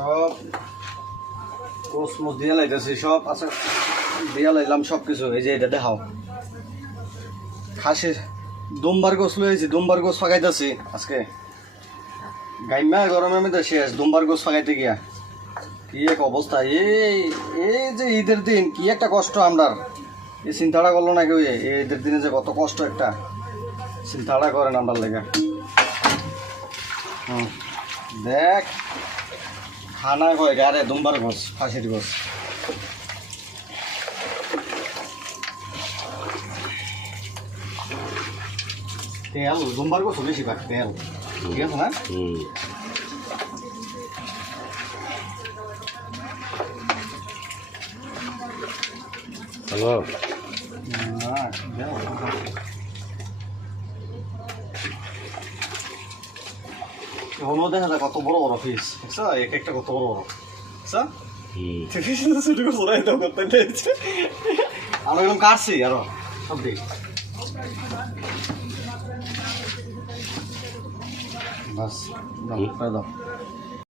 সব কোসমোস দিয়ে লাইতেছি সব আচ্ছা দিয়ে লাইলাম সব কিছু। এই যে এটা দেখাও খাসির দুমবার গোস লইছি, দুমবার গোস ফাঁকাইতেছি আজকে গাইমা গরমের মধ্যে শেষ। দুমবার গোস ফাঁকাইতে গিয়া কি এক অবস্থা। এই এই যে ঈদের দিন কি একটা কষ্ট আমরা, এই চিন্তাটা করলো না কেউ। এই ঈদের দিনে যে কত কষ্ট একটা চিন্তাটা করেন আমরা লেগে। দেখ খানা কয় গারে দুমবার গোস খাসির গোস। তেল দুমবার গোস বেশি ভাগ তেল, ঠিক আছে না? হ্যালো এখনো দেখা যায় কত বড় বড় ফিস, বুঝছো? এক একটা কত বড় বড়, বুঝছো? আমরা এরকম কাটছি আরো সব দিক। বাস দাও।